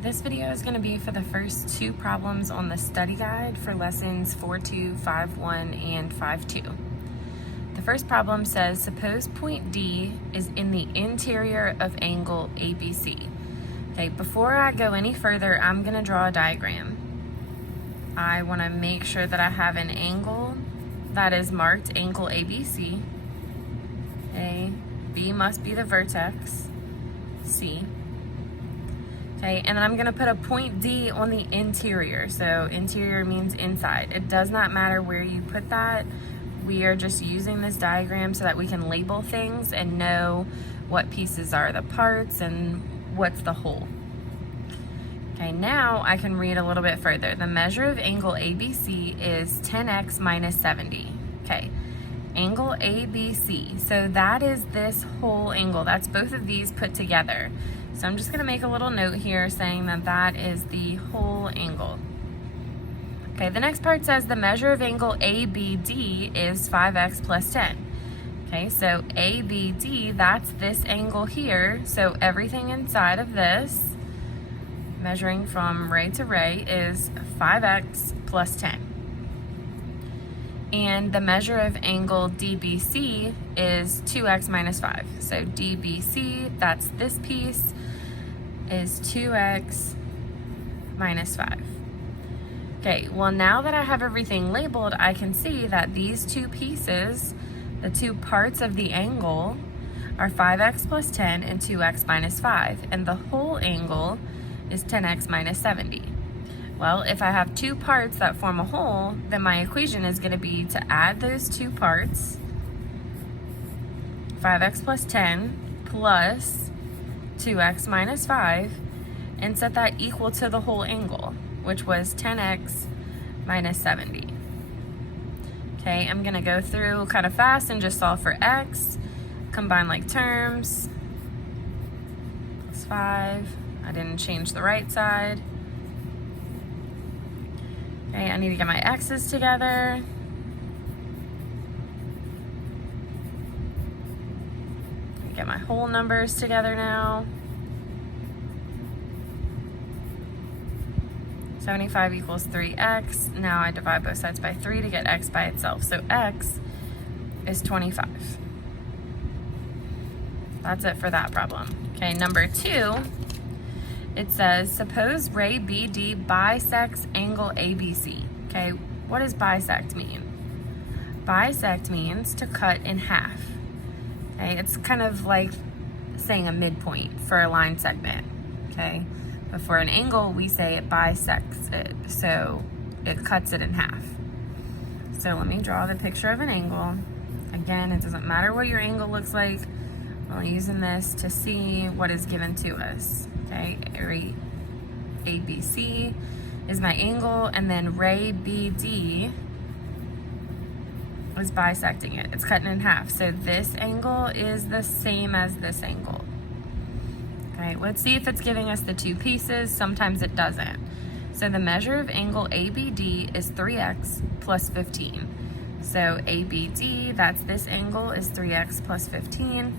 This video is going to be for the first two problems on the study guide for lessons 4.2, 5.1, and 5.2. The first problem says, suppose point D is in the interior of angle ABC. Okay, before I go any further, I'm going to draw a diagram. I want to make sure that I have an angle that is marked angle ABC. Okay, B must be the vertex, C. Okay, and then I'm gonna put a point D on the interior. So interior means inside. It does not matter where you put that. We are just using this diagram so that we can label things and know what pieces are the parts and what's the whole. Okay, now I can read a little bit further. The measure of angle ABC is 10x minus 70. Okay, angle ABC. So that is this whole angle. That's both of these put together. So I'm just going to make a little note here saying that that is the whole angle. Okay, the next part says the measure of angle ABD is 5x plus 10. Okay, so ABD, that's this angle here. So everything inside of this, measuring from ray to ray, is 5x plus 10. And the measure of angle DBC is 2x minus 5. So DBC, that's this piece, is 2x minus 5. Okay, well now that I have everything labeled, I can see that these two pieces, the two parts of the angle, are 5x plus 10 and 2x minus 5. And the whole angle is 10x minus 70. Well, if I have two parts that form a whole, then my equation is going to be to add those two parts, 5x plus 10 plus 2x minus 5, and set that equal to the whole angle, which was 10x minus 70. Okay, I'm going to go through kind of fast and just solve for x, combine like terms, plus 5. I didn't change the right side. Okay, I need to get my x's together. Get my whole numbers together now. 75 equals 3x. Now I divide both sides by 3 to get x by itself. So x is 25. That's it for that problem. Okay, number 2. It says, suppose ray BD bisects angle ABC. Okay, what does bisect mean? Bisect means to cut in half. Okay, it's kind of like saying a midpoint for a line segment. Okay, but for an angle, we say it bisects it. So it cuts it in half. So let me draw the picture of an angle. Again, it doesn't matter what your angle looks like. We're using this to see what is given to us. Okay, ray ABC is my angle, and then ray BD is bisecting it. It's cutting in half. So this angle is the same as this angle. Okay, let's see if it's giving us the two pieces. Sometimes it doesn't. So the measure of angle ABD is 3x plus 15. So ABD, that's this angle, is 3x plus 15.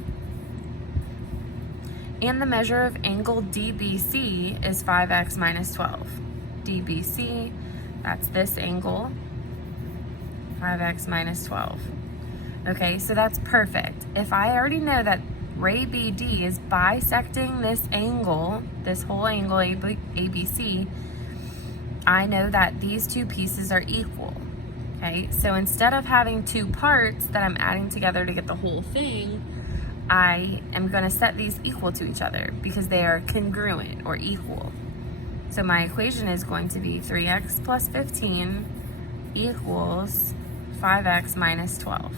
And the measure of angle DBC is 5x minus 12. DBC, that's this angle, 5x minus 12. Okay, so that's perfect. If I already know that ray BD is bisecting this angle, this whole angle ABC, I know that these two pieces are equal. Okay, so instead of having two parts that I'm adding together to get the whole thing, I am going to set these equal to each other because they are congruent or equal. So my equation is going to be 3x plus 15 equals 5x minus 12.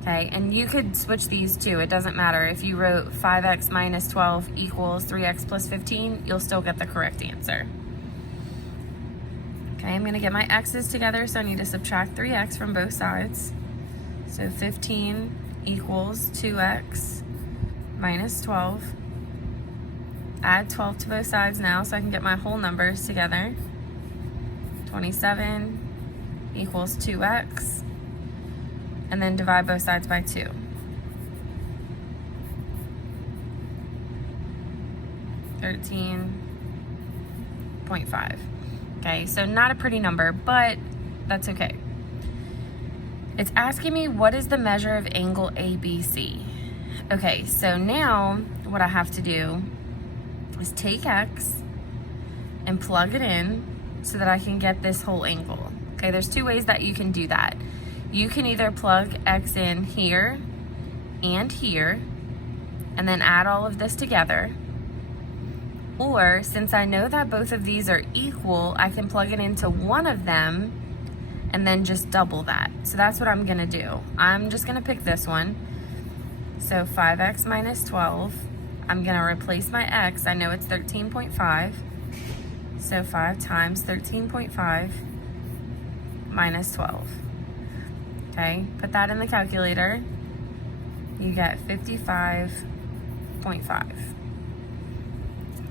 Okay, and you could switch these two. It doesn't matter. If you wrote 5x minus 12 equals 3x plus 15, you'll still get the correct answer. Okay, I'm going to get my x's together, so I need to subtract 3x from both sides. So 15 equals 2x minus 12. Add 12 to both sides now so I can get my whole numbers together. 27 equals 2x. And then divide both sides by 2. 13 13.5. Okay, so not a pretty number, but that's okay. It's asking me what is the measure of angle ABC. Okay, so now what I have to do is take X and plug it in so that I can get this whole angle. Okay, there's two ways that you can do that. You can either plug X in here and here, and then add all of this together. Or, since I know that both of these are equal, I can plug it into one of them and then just double that. So that's what I'm gonna do. I'm just gonna pick this one. So 5x minus 12. I'm gonna replace my x. I know it's 13.5. So 5 times 13.5 minus 12. Okay, put that in the calculator. You get 55.5.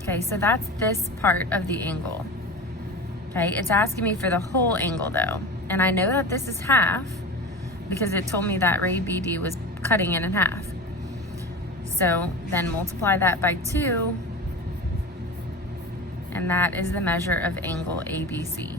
Okay, so that's this part of the angle. Okay, it's asking me for the whole angle though. And I know that this is half because it told me that ray BD was cutting it in half. So then multiply that by 2, and that is the measure of angle ABC.